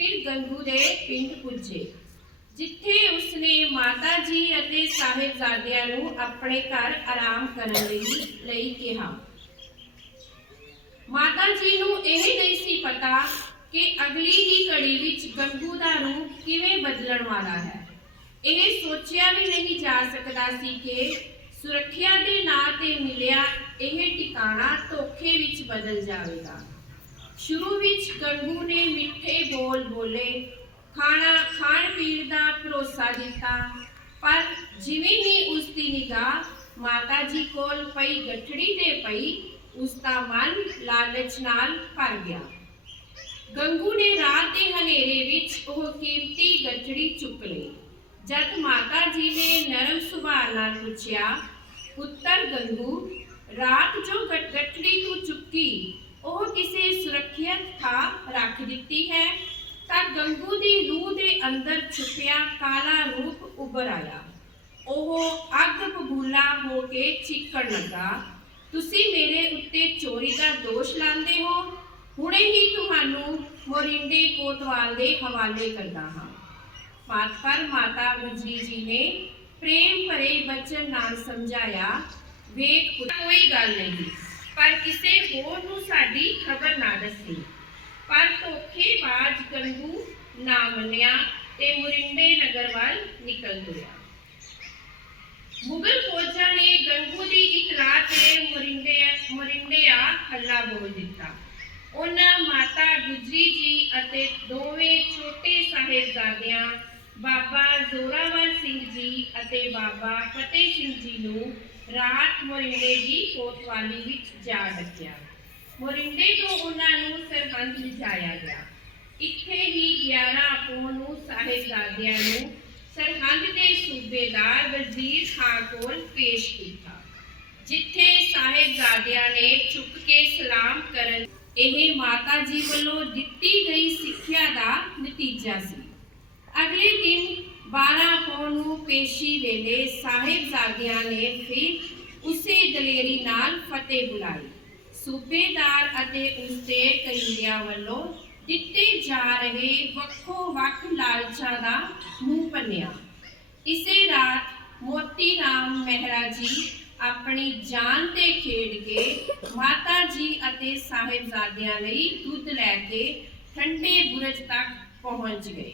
ਫਿਰ ਗੰਗੂ ਦੇ ਪਿੰਡ ਪੁੱਜੇ, ਜਿੱਥੇ ਉਸਨੇ ਮਾਤਾ ਜੀ ਅਤੇ ਸਾਹਿਬਜ਼ਾਦਿਆਂ ਨੂੰ ਆਪਣੇ ਘਰ ਆਰਾਮ ਕਰਨ ਲਈ ਲਈ ਕਿਹਾ। ਮਾਤਾ ਜੀ ਨੂੰ ਇਹ ਨਹੀਂ ਸੀ ਪਤਾ ਕਿ ਅਗਲੀ ਹੀ ਘੜੀ ਵਿੱਚ ਗੰਗੂ ਦਾ ਰੂਪ ਕਿਵੇਂ ਬਦਲਣ ਵਾਲਾ ਹੈ। ਇਹ ਸੋਚਿਆ ਵੀ ਨਹੀਂ ਜਾ ਸਕਦਾ ਸੀ ਕਿ ਸੁਰੱਖਿਆ ਦੇ ਨਾਂ ਤੇ ਮਿਲਿਆ ਇਹ ਟਿਕਾਣਾ ਧੋਖੇ ਵਿੱਚ ਬਦਲ ਜਾਵੇਗਾ। ਸ਼ੁਰੂ ਵਿੱਚ ਗੰਗੂ ਨੇ ਮਿੱਠੇ ਬੋਲ ਬੋਲੇ। ਖਾਣਾ ਖਾਣ ਪੀਣ ਦਾ ਭਰੋਸਾ ਦਿੱਤਾ। ਪਰ ਜਿਵੇਂ ਹੀ ਉਸ ਦੀ ਨਿਗਾਹ ਮਾਤਾ ਜੀ ਕੋਲ ਪਈ ਗੱਠੜੀ ਤੇ ਪਈ, ਉਸ ਦਾ ਮਨ ਲਾਲਚ ਨਾਲ ਭਰ ਗਿਆ। ਗੰਗੂ ਨੇ ਰਾਤ ਦੇ ਹਨੇਰੇ ਵਿੱਚ ਉਹ ਕੀਮਤੀ ਗੱਠੜੀ ਚੁੱਕ ਲਈ। ਜਦ ਮਾਤਾ ਜੀ ਨੇ ਨਰਮ ਸੁਭਾਅ ਨਾਲ ਪੁੱਛਿਆ, ਪੁੱਤਰ ਗੰਗੂ, ਰਾਤ ਜੋ ਗੱਠੜੀ ਗਠੜੀ ਤੂੰ ਚੁੱਕੀ ਉਹ ਕਿਸੇ ਸੁਰੱਖਿਅਤ ਥਾਂ ਰੱਖ ਦਿੱਤੀ ਹੈ, ਤਾਂ ਗੰਗੂ ਦੀ ਰੂਹ ਦੇ ਅੰਦਰ ਛੁਪਿਆ ਕਾਲਾ ਰੂਪ ਉੱਭਰ ਆਇਆ। ਉਹ ਅੱਗ ਬਬੂਲਾ ਹੋ ਕੇ ਚੀਕਣ ਲੱਗਾ, ਤੁਸੀਂ ਮੇਰੇ ਉੱਤੇ ਚੋਰੀ ਦਾ ਦੋਸ਼ ਲਾਉਂਦੇ ਹੋ? ਹੁਣੇ ਹੀ ਤੁਹਾਨੂੰ ਮੋਰਿੰਡੇ ਕੋਤਵਾਲ ਦੇ ਹਵਾਲੇ ਕਰਦਾ ਹਾਂ। ਮਾਤ ਮਾਤਾ ਗੁਜਰੀ ਜੀ ਨੇ ਪ੍ਰੇਮ ਭਰੇ ਬਚਨ ਨਾਲ ਸਮਝਾਇਆ, ਵੇਖ ਕੋਈ ਗੱਲ ਨਹੀਂ। ਪਰ ਕਿਸੇ ਹੋਰ ਨੂੰ ਸਾਡੀ ਖਬਰ ਨਾ ਦੱਸੀ। ਪਰ ਧੋਖੇਬਾਜ਼ ਗੰਗੂ ਨਾ ਮੰਨਿਆ ਤੇ ਮੁਰਿੰਡੇ ਨਗਰ ਵੱਲ ਨਿਕਲ ਤੁਰਿਆ। ਮੁਗਲ ਫੌਜਾਂ ਨੇ ਗੰਗੂ ਦੀ ਇਤਲਾਹ ਤੇ ਮੁਰਿੰਡੇ ਮੁਰਿੰਡਿਆ ਹੱਲਾ ਬੋਲ ਦਿੱਤਾ। ਉਹਨਾਂ ਮਾਤਾ ਗੁਜਰੀ ਜੀ ਅਤੇ ਦੋਵੇਂ ਛੋਟੇ ਸਾਹਿਬਜ਼ਾਦਿਆਂ, ਬਾਬਾ ਜ਼ੋਰਾਵਰ ਸਿੰਘ ਜੀ ਅਤੇ ਬਾਬਾ ਫਤਿਹ ਸਿੰਘ ਜੀ ਨੂੰ ਰਾਤ ਮੋਰਿੰਡੇ ਦੀ ਕੋਤਵਾਲੀ ਵਿੱਚ ਜਾ ਡੱਕਿਆ। ਮੋਰਿੰਡੇ ਤੋਂ ਉਹਨਾਂ ਨੂੰ ਸਰਹੰਦ ਲਿਜਾਇਆ ਗਿਆ। ਇੱਥੇ ਹੀ 11 ਅਪ੍ਰੈਲ ਨੂੰ ਸਾਹਿਬਜ਼ਾਦਿਆਂ ਨੂੰ ਸਰਹੰਦ ਦੇ ਸੂਬੇਦਾਰ ਵਜ਼ੀਰ ਖਾਨ ਕੋਲ ਪੇਸ਼ ਕੀਤਾ, ਜਿੱਥੇ ਸਾਹਿਬਜ਼ਾਦਿਆਂ ਨੇ ਝੁਕ ਕੇ ਸਲਾਮ ਕਰਨ ਇਹ ਮਾਤਾ ਜੀ ਵੱਲੋਂ ਦਿੱਤੀ ਗਈ ਸਿੱਖਿਆ ਦਾ ਨਤੀਜਾ ਸੀ। ਅਗਲੇ ਦਿਨ 12 ਅਪ੍ਰੈਲ ਨੂੰ ਪੇਸ਼ੀ ਵੇਲੇ ਸਾਹਿਬਜ਼ਾਦਿਆਂ ਨੇ ਫਿਰ ਉਸੇ ਦਲੇਰੀ ਨਾਲ ਫਤਿਹ ਬੁਲਾਈ। ਸੂਬੇਦਾਰ ਅਤੇ ਉਸਦੇ ਕਈਆਂ ਵੱਲੋਂ ਦਿੱਤੇ ਜਾ ਰਹੇ ਵੱਖੋ ਵੱਖ ਲਾਲਚਾਂ ਦਾ ਮੂੰਹ ਪੰਨਿਆ। ਇਸੇ ਰਾਤ ਮੋਤੀ ਰਾਮ ਮਹਿਰਾ ਜੀ ਆਪਣੀ ਜਾਨ ਤੇ ਖੇਡ ਕੇ ਮਾਤਾ ਜੀ ਅਤੇ ਸਾਹਿਬਜ਼ਾਦਿਆਂ ਲਈ ਦੁੱਧ ਲੈ ਕੇ ਠੰਡੇ ਬੁਰਜ ਤੱਕ ਪਹੁੰਚ ਗਏ।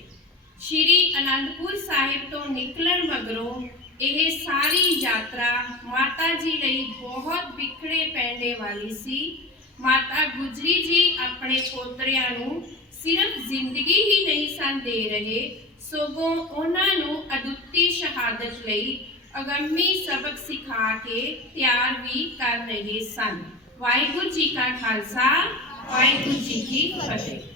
ਸ਼੍ਰੀ ਅਨੰਦਪੁਰ ਸਾਹਿਬ ਤੋਂ ਨਿਕਲਣ ਮਗਰੋਂ ਇਹ ਸਾਰੀ ਯਾਤਰਾ ਮਾਤਾ ਜੀ ਲਈ ਬਹੁਤ ਵਿਖੜੇ ਪੈਂਦੇ ਵਾਲੀ ਸੀ। ਮਾਤਾ ਗੁਜਰੀ ਜੀ ਆਪਣੇ ਪੋਤਰਿਆਂ ਨੂੰ ਸਿਰਫ ਜ਼ਿੰਦਗੀ ਹੀ ਨਹੀਂ ਸਨ ਦੇ ਰਹੇ, ਸਗੋਂ ਉਹਨਾਂ ਨੂੰ ਅਦੁੱਤੀ ਸ਼ਹਾਦਤ ਲਈ ਅਗੰਮੀ ਸਬਕ ਸਿਖਾ ਕੇ ਤਿਆਰ ਵੀ ਕਰ ਰਹੇ ਸਨ। ਵਾਹਿਗੁਰੂ ਜੀ ਕਾ ਖਾਲਸਾ, ਵਾਹਿਗੁਰੂ ਜੀ ਕੀ ਫਤਿਹ।